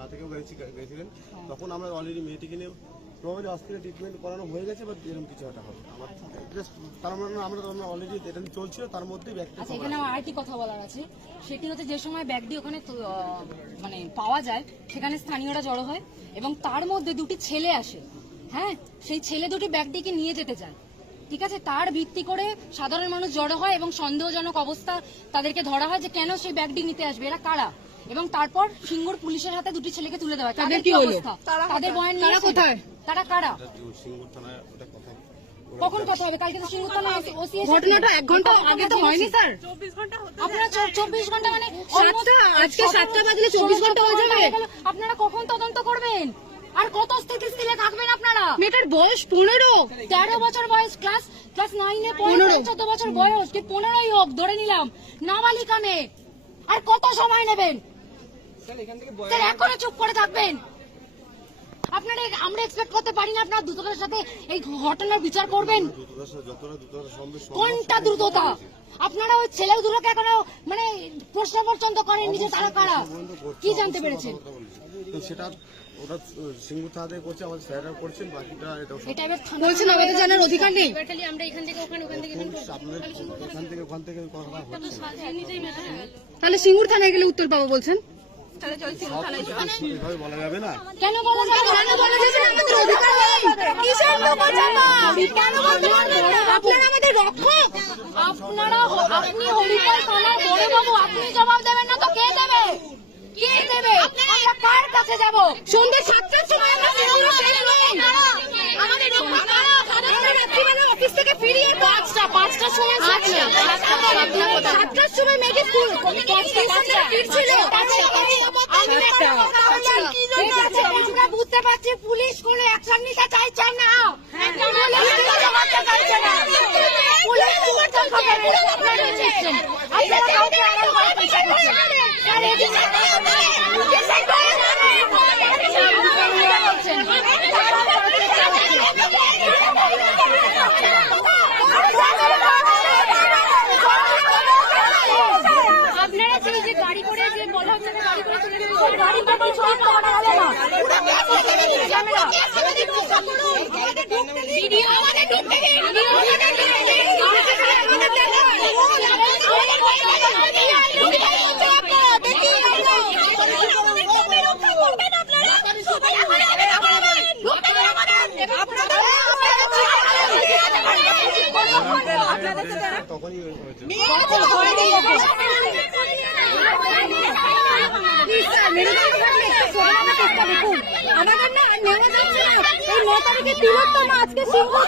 থানা থেকেও গেছি গেছিলেন। তখন আমরা অলরেডি মেয়েটিকে নিয়ে প্রবাবলি হসপিটালে ট্রিটমেন্ট করানো হয়ে গেছে বা এরকম কিছু একটা হবে। আমার just তার মানে আমরা আমরা অলরেডি এটা চলছিল তার ব্যক্তি আচ্ছা এখানে আমার আরেকটি কথা বলার আছে। সেটি হচ্ছে যে সময় ব্যাগটি ওখানে মানে পাওয়া যায় সেখানে স্থানীয়রা জড়ো হয় এবং তার মধ্যে দুটি ছেলে আসে। হ্যাঁ? সেই ছেলে দুটি ব্যাগটিকে নিয়ে যেতে চায়। ঠিক আছে? তার ভিত্তি করে সাধারণ মানুষ জড়ো হয় এবং সন্দেহজনক অবস্থা তাদেরকে ধরা হয় যে কেন সেই ব্যাগটি নিতে আসবে? এরা কারা? এবং তারপর সিঙ্গুর পুলিশের হাতে দুটি ছেলেকে তুলে দেওয়া হয়। তাদের কি অবস্থা? তাদের বয়ান নিয়ে কোথায়? তারা কারা? কখন? কথা হবে? কালকে তো সিঙ্গুর থানা ওসি ঘটনাটা এক ঘণ্টা আগে তো হয়নি স্যার। আপনারা চব্বিশ ঘণ্টা মানে সাতটা, আজকে সাতটা বাজলে চব্বিশ ঘণ্টা হয়ে যাবে? আপনারা কখন তদন্ত করবেন? আর কত স্থিতিশীলে থাকবেন আপনারা? মেয়েটার বয়স পনেরো। তেরো বছর বয়স ক্লাস ক্লাস নাইনে পনেরো। চোদ্দ বছর বয়স। কি পনেরোই হোক ধরে নিলাম। নাবালিকা মেয়ে। আর কত সময় নেবেন? স্যার এখনও চুপ করে থাকবেন। আপনারা আমরা এক্সপেক্ট করতে পারি না আপনারা দ্রুততার সাথে এই ঘটনার বিচার করবেন। কোনটা দ্রুততা? আপনারা ওই ছেলে দুটোকে এখনও মানে প্রশ্ন পর্যন্ত করেননি যে তারা কারা? কি জানতে পেরেছেন? সেটা ওটা সিঙ্গুর থানা করছে আমাদের স্যাররা করছেন বাকিটা এটা এটা এবার বলছেন আমাদের জানার অধিকার নেই? আমরা এখান থেকে ওখানে ওখান থেকে আপনাদের এখান থেকে ওখান থেকে কথা হচ্ছে। তাহলে সিঙ্গুর থানায় গেলে উত্তর পাবো বলছেন? বলা যাবে না। কেন বলা যাবে কেন বলা যাবে আমাদের অধিকার নেই। কিসের লোকাচাপা? কেন বলতে পারবেন না? আপনারা আমাদের রক্ষক। আপনারা আপনি হরিপাল থানার বড় বাবু আপনি জবাব কে দেবে? আমরা কার কাছে যাব? সন্ধ্যে সাতটার সময় আমরা সিঙ্গুরে ট্রেনে নেই। আমাদের রক্ষক কারা? আমরা রাত্রিবেলা অফিস থেকে ফিরিয়ে পাঁচটা পাঁচটার সময় সাতটার সময় মেয়েকে স্কুল পাঁচটা পাঁচটা ফিরছিল। ঠিক আছে, আমরা বুঝতে পারছি পুলিশ কোনো অ্যাকশন নিতে চাইছে না। পুলিশ ভিডিও আমাদের ঢুকতে দিন। ভিডিও আমাদের ঢুকতে দিন। তখনই হয়েছে আমাদের না নেওয়া যাচ্ছে না এই ন তারিখে তিলোত্তমা আজকে সিঙ্গুর